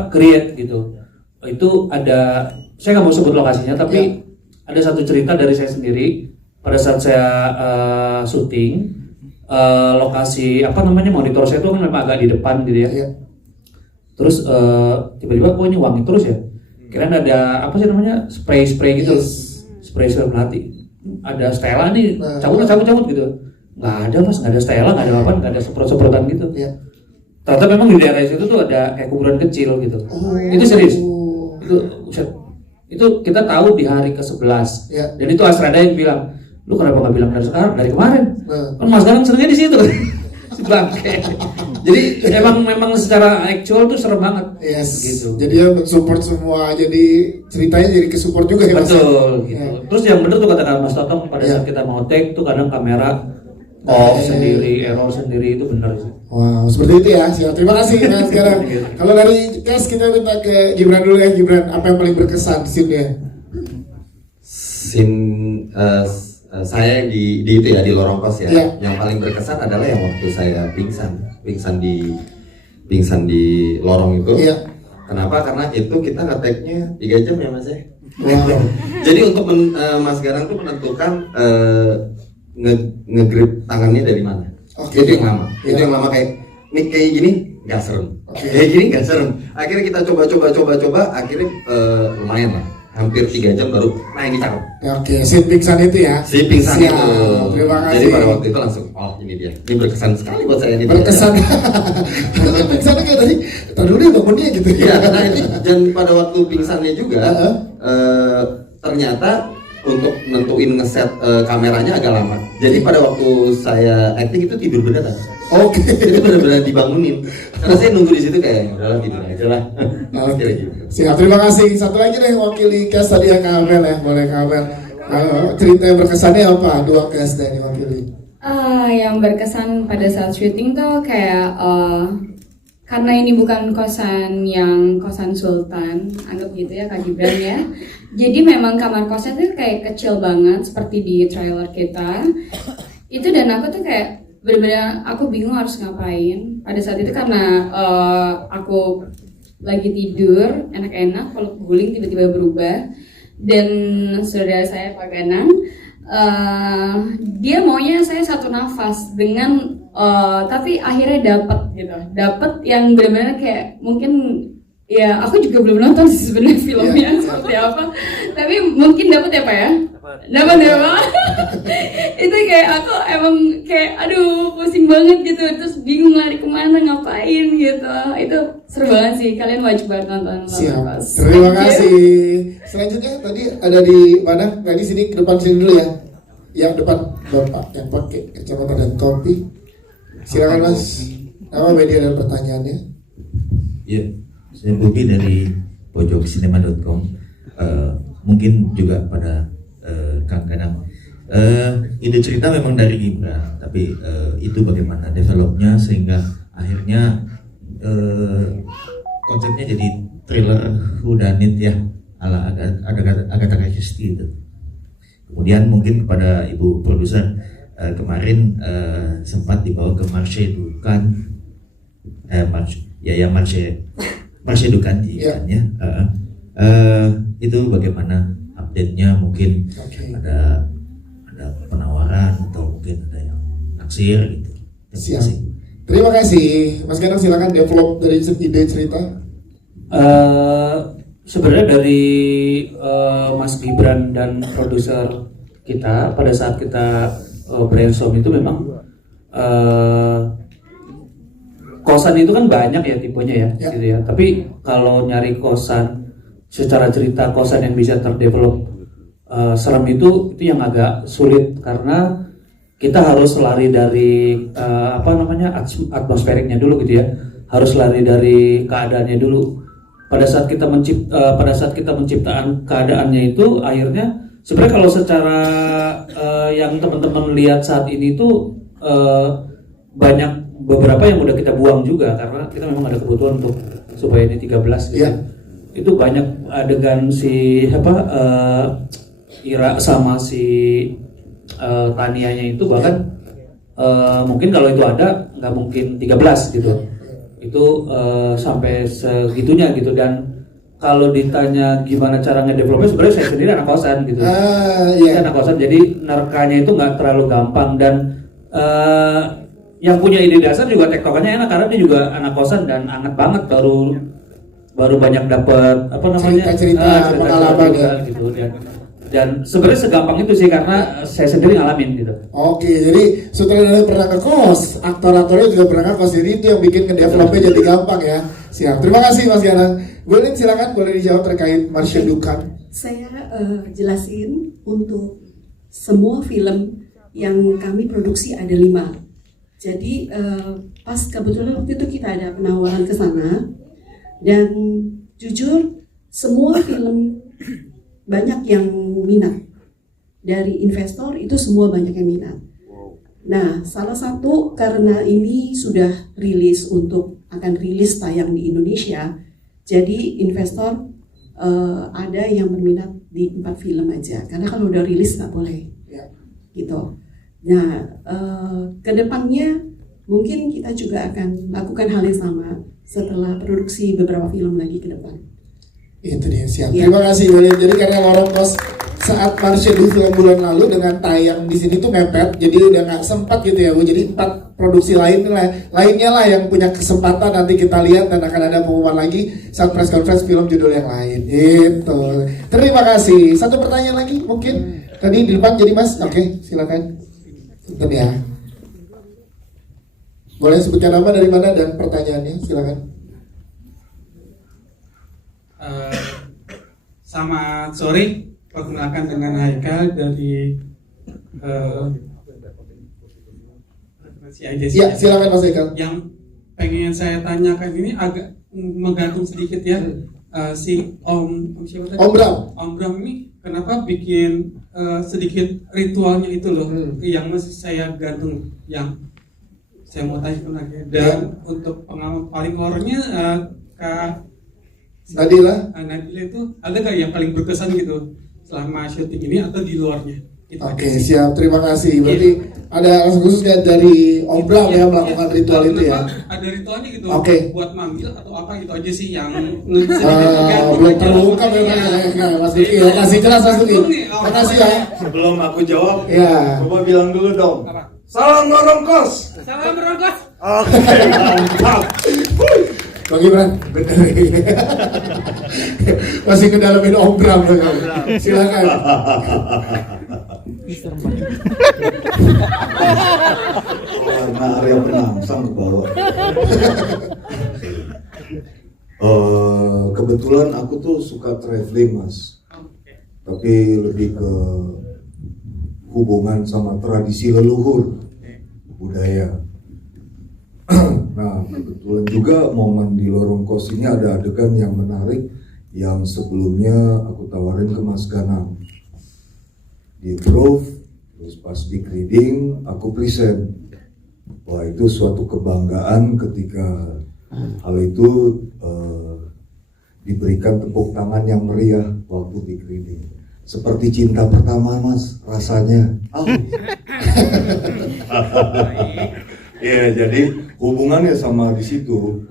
create gitu. Itu ada, saya nggak mau sebut lokasinya, tapi ada satu cerita dari saya sendiri pada saat saya syuting. Lokasi monitor saya itu kan memang agak di depan gitu ya. Terus tiba-tiba kok ini wangi terus ya. Kirain ada spray gitu. Spray melati. Ada Stella nih, cabut gitu. Nggak ada Mas, nggak ada Stella, nggak ada nggak ada semprot-semprotan gitu. Ternyata memang di daerah situ tuh ada kayak kuburan kecil gitu. Itu serius. Itu kita tahu di hari ke-11. Dan itu Asrada yang bilang, lu kenapa nggak bilang dari kemarin? Kan Mas Ganang seringnya di situ. Si bangke. Jadi memang secara actual tuh serem banget. Gitu. Jadi ya mensupport semua. Jadi ceritanya jadi kesupport juga ya Mas. Betul. Gitu. Terus yang bener tuh kata Mas Totong pada saat kita mau take tuh kadang kamera off sendiri, error sendiri, itu bener sih. Wow, seperti itu ya. Siap. Terima kasih Mas sekarang. Kalau dari cast kita minta ke Gibran dulu ya. Gibran, apa yang paling berkesan scene-nya? Saya di itu ya, di Lorong Kos ya. Yang paling berkesan adalah yang waktu saya pingsan di lorong itu. Kenapa? Karena itu kita ngeteknya 3 jam ya Mas ya. Jadi untuk Mas Garang tuh menentukan nge-grip tangannya dari mana. Itu yang lama. Itu yang lama kayak gini nggak serem. Kayak gini nggak serem. Akhirnya kita coba, akhirnya lumayan lah. Hampir 3 jam baru, nah ini cakep. Oke, si pingsan itu ya. Si pingsan itu. Terima kasih. Jadi pada waktu itu langsung, oh ini dia. Ini berkesan sekali buat saya ini. Berkesan. Pingsannya kayak tadi, dulu dia bangunnya gitu. Iya, nah ini dan pada waktu pingsannya juga ternyata untuk nentuin ngeset kameranya agak lama. Jadi pada waktu saya acting itu tidur beneran. Oke. Itu benar-benar dibangunin. Karena saya nunggu di situ kayak udahlah tidur aja lah. Oke. Siap, terima kasih. Satu lagi deh wakili cast tadi yang Kamel ya, boleh Kamel. Cerita yang berkesannya apa? Dua cast yang diwakili. Yang berkesan pada saat syuting tuh kayak karena ini bukan kosan sultan, anggap gitu ya Kak Gibran ya. Jadi memang kamar kosnya tuh kayak kecil banget seperti di trailer kita. Itu dan aku tuh kayak bener-bener aku bingung harus ngapain pada saat itu karena aku lagi tidur enak-enak, kalau guling tiba-tiba berubah. Dan saudara saya Pak Ganang dia maunya saya satu nafas dengan tapi akhirnya dapat yang benar-benar kayak mungkin ya aku juga belum nonton sih sebenarnya filmnya seperti apa, tapi mungkin dapat ya Pak ya, dapat ya Pak. Itu kayak aku emang kayak aduh pusing banget gitu, terus bingung lari kemana ngapain gitu. Itu seru banget sih, kalian wajib banget nonton. Siap, terima kasih. Selanjutnya tadi ada di mana? Tadi sini ke depan sini dulu ya. Yang depan Bapak yang pakai kacamata dan topi. Silakan Mas. Nama, media dan pertanyaannya. Ya, saya Bobi dari pojoksinema.com. Mungkin juga pada Kang Ganang. Ide cerita memang dari Gibran, tapi itu bagaimana developnya sehingga akhirnya konsepnya jadi thriller whodunit ya ala Agatha Christie itu. Kemudian mungkin kepada Ibu Produser kemarin sempat dibawa ke Marche Dukan, Marche Dukan kan ya. Itu bagaimana update-nya, mungkin ada penawaran atau mungkin ada yang naksir gitu. Siap. Terima kasih Mas Ganang, silakan develop dari ide cerita. Sebenarnya dari Mas Gibran dan produser kita pada saat kita brainstorm itu memang kosan itu kan banyak ya tipenya ya. Gitu ya. Tapi kalau nyari kosan secara cerita kosan yang bisa terdevelop serem itu yang agak sulit karena kita harus lari dari atmosferiknya dulu gitu ya, harus lari dari keadaannya dulu. Pada saat kita menciptakan keadaannya itu akhirnya sebenarnya kalau secara yang teman-teman lihat saat ini itu banyak beberapa yang udah kita buang juga karena kita memang ada kebutuhan untuk supaya ini 13 gitu. Itu banyak adegan si Ira sama si Tanianya itu bahkan mungkin kalau itu ada nggak mungkin 13 gitu. Itu sampai segitunya gitu. Dan kalau ditanya gimana cara ngedevelopnya, sebenarnya saya sendiri anak kosan gitu. Saya anak kosan, jadi nerkanya itu nggak terlalu gampang. Dan yang punya ide dasar juga tektokannya enak karena dia juga anak kosan dan anget banget, baru banyak dapat cerita pengalaman ya gitu. Dan sebenarnya segampang itu sih karena saya sendiri ngalamin gitu. Oke, jadi sutradara pernah ke kos, aktor-aktornya juga pernah ke kos, jadi itu yang bikin ngedevelopnya jadi gampang ya. Siap, terima kasih Mas Ganang. Boleh silakan, boleh dijawab terkait Marche Dukan. Saya jelasin untuk semua film yang kami produksi ada 5. Jadi pas kebetulan waktu itu kita ada penawaran ke sana dan jujur semua film banyak yang minat. Dari investor itu semua banyak yang minat. Nah, salah satu karena ini sudah akan rilis tayang di Indonesia, jadi investor ada yang berminat di 4 film aja. Karena kalau udah rilis nggak boleh, gitu. Nah, kedepannya mungkin kita juga akan lakukan hal yang sama setelah produksi beberapa film lagi ke depan. Itu dia, siap. Terima kasih. Jadi karena Lorong Kos saat Marche di film bulan lalu dengan tayang di sini tuh mepet, jadi udah nggak sempat gitu ya Bu. Jadi 4 produksi lainnya lah yang punya kesempatan nanti kita lihat dan akan ada pengumuman lagi saat press conference film judul yang lain. Itu. Terima kasih. Satu pertanyaan lagi mungkin tadi di depan jadi Mas. Oke, silakan. Itu ya. Boleh sebutkan nama dari mana dan pertanyaannya, silakan. Selamat sore perkenalkan dengan Haikal dari Ya, silakan Mas Haikal. Yang pengen saya tanyakan ini agak menggantung sedikit ya. Si Om siapa tadi? Om Bram ini kenapa bikin sedikit ritualnya itu loh, yang masih saya gantung, yang saya mau tanya lagi. Dan untuk pengalaman paling horornya Kak Nadila itu ada nggak yang paling berkesan gitu selama syuting ini atau di luarnya? Oke, siap, terima kasih. Berarti ada alasan khususnya dari Om Bram ya melakukan ritual itu ya? Ada ritualnya gitu, buat manggil atau apa gitu aja sih yang belum terungkap ya Mas Duki ya, kasih jelas Mas Duki. Makasih ya. Sebelum aku jawab, ya, coba bilang dulu dong. Salam Lorongkos. Salam Lorongkos. Oke, mantap. Bang Gibran, bener. Masih ngedalamin Om Bram. Silakan. Karena area penangsang ke bawah. Kebetulan aku tuh suka traveling Mas, tapi lebih ke hubungan sama tradisi leluhur, budaya. Nah, kebetulan juga momen di Lorong Kos ini ada adegan yang menarik yang sebelumnya aku tawarin ke Mas Ganang. Di improve, terus pas di reading aku present. Wah, itu suatu kebanggaan ketika hal itu diberikan tepuk tangan yang meriah waktu di reading. Seperti cinta pertama Mas, rasanya. Ya, jadi hubungannya sama di situ.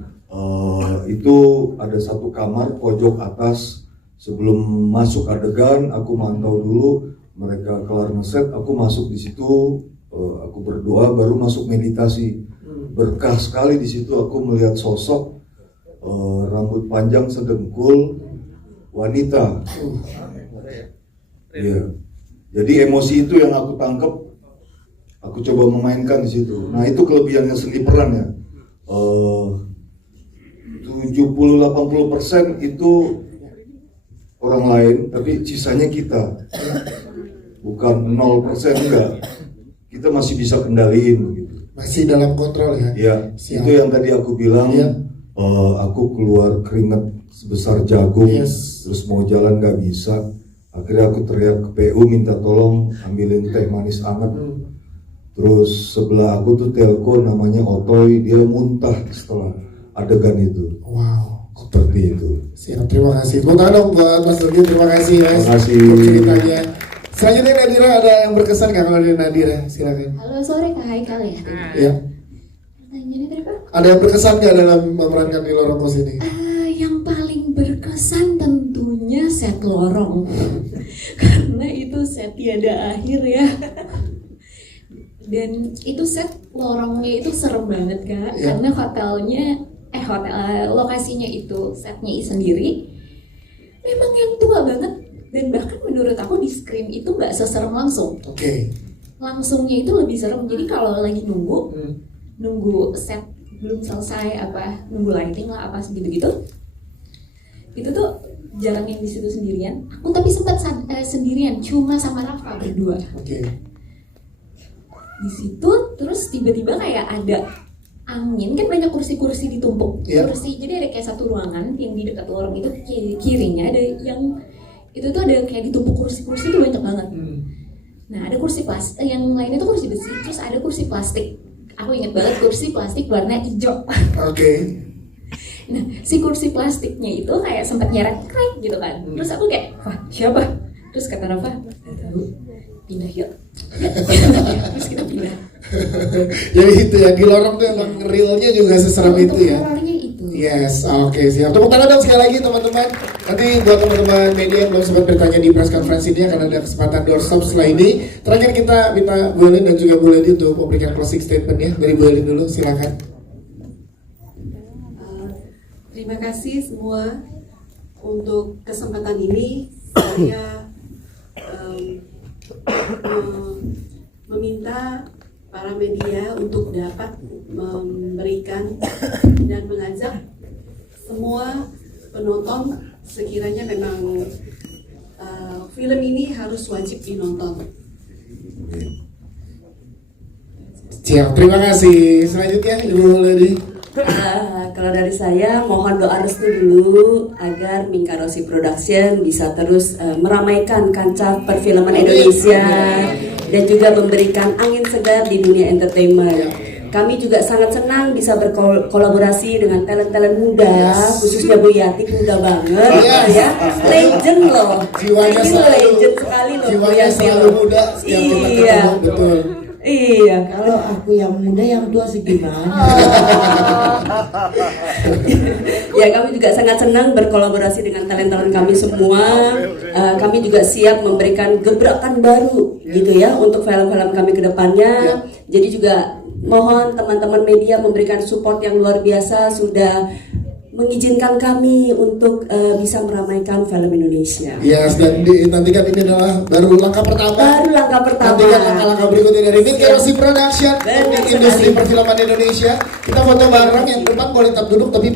Itu ada satu kamar pojok atas. Sebelum masuk adegan, aku mantau dulu. Mereka kelar ngeset, aku masuk di situ, aku berdoa, baru masuk meditasi. Berkah sekali di situ, aku melihat sosok rambut panjang sedengkul wanita. Iya. Jadi emosi itu yang aku tangkap, aku coba memainkan di situ. Nah, itu kelebihannya seni peran ya. 70-80% itu orang lain, tapi sisanya kita. Bukan 0% enggak. Kita masih bisa kendaliin gitu. Masih dalam kontrol ya. Ya, itu yang tadi aku bilang. Aku keluar keringat sebesar jagung, terus mau jalan nggak bisa. Akhirnya aku teriak ke PU minta tolong ambilin teh manis hangat. Terus sebelah aku tuh telko namanya Otoy, dia muntah setelah adegan itu. Wow, seperti itu. Siap, terima kasih. Tepuk tangan dong buat Mas Duki, terima kasih Mas. Terima kasih. Ceritanya. Selanjutnya Nadira, ada yang berkesan nggak kalau dari Nadira? Silakan. Halo, sore Kak Haikal ya. Iya. Pertanyaannya tadi apa? Ada yang berkesan nggak dalam memerankan di Lorong Kos ini? Yang paling berkesan tentunya set lorong. Karena itu set tiada akhir ya. Dan itu set lorongnya itu serem banget Kak. Karena lokasinya itu setnya sendiri memang yang tua banget. Dan bahkan menurut aku di screen itu nggak seserem langsung. Langsungnya itu lebih serem. Jadi kalau lagi nunggu set belum selesai nunggu lighting lah gitu, itu tuh jarang yang di situ sendirian. Aku tapi sempat sendirian, cuma sama Rafa berdua. Di situ terus tiba-tiba kayak ada angin, kan banyak kursi-kursi ditumpuk. Kursi, jadi ada kayak satu ruangan yang di dekat lorong itu kirinya ada yang itu tuh ada kayak ditumpuk kursi-kursi itu banyak banget. Nah, ada kursi plastik, yang lain itu kursi besi, terus ada kursi plastik. Aku inget banget kursi plastik warna hijau. Nah, si kursi plastiknya itu kayak sempat nyeret krek gitu kan. Terus aku kayak, wah siapa? Terus kata Rafa, nggak tahu, pindah yuk. Terus kita pindah. Jadi itu ya, di lorong tuh emang realnya juga seserem itu ya. Yes, oke, siap. Tepuk tangan dong sekali lagi teman-teman. Nanti buat teman-teman media yang belum sempat bertanya di press conference ini akan ada kesempatan doorstop setelah ini. Terakhir kita minta Bu Elin dan juga Bu Lady untuk memberikan closing statement ya. Dari Bu Elin dulu, silakan. Terima kasih semua untuk kesempatan ini. Saya meminta para media untuk dapat memberikan dan mengajak semua penonton sekiranya memang film ini harus wajib dinonton. Siap, terima kasih. Selanjutnya Ibu Lady. Kalau dari saya mohon doa restu dulu agar Minkarosi Production bisa terus meramaikan kancah perfilman Indonesia dan juga memberikan angin segar di dunia entertainment. Kami juga sangat senang bisa berkolaborasi dengan talent-talent muda, khususnya Bu Yati, muda banget, ya, legend loh, legend sekali loh Bu Yati. Muda, iya, betul. Iya, kalau aku yang muda, yang tua sih gimana? Ya, kami juga sangat senang berkolaborasi dengan talent-talent kami semua. Kami juga siap memberikan gebrakan baru, gitu ya, untuk film-film kami ke depannya. Jadi juga mohon teman-teman media memberikan support yang luar biasa sudah mengizinkan kami untuk bisa meramaikan film Indonesia. Yes, dan nantikan ini adalah baru langkah pertama. Nantikan langkah-langkah berikutnya dari Minkarosi Production untuk industri perfilman Indonesia. Kita foto bareng, yang depan boleh tetap duduk tapi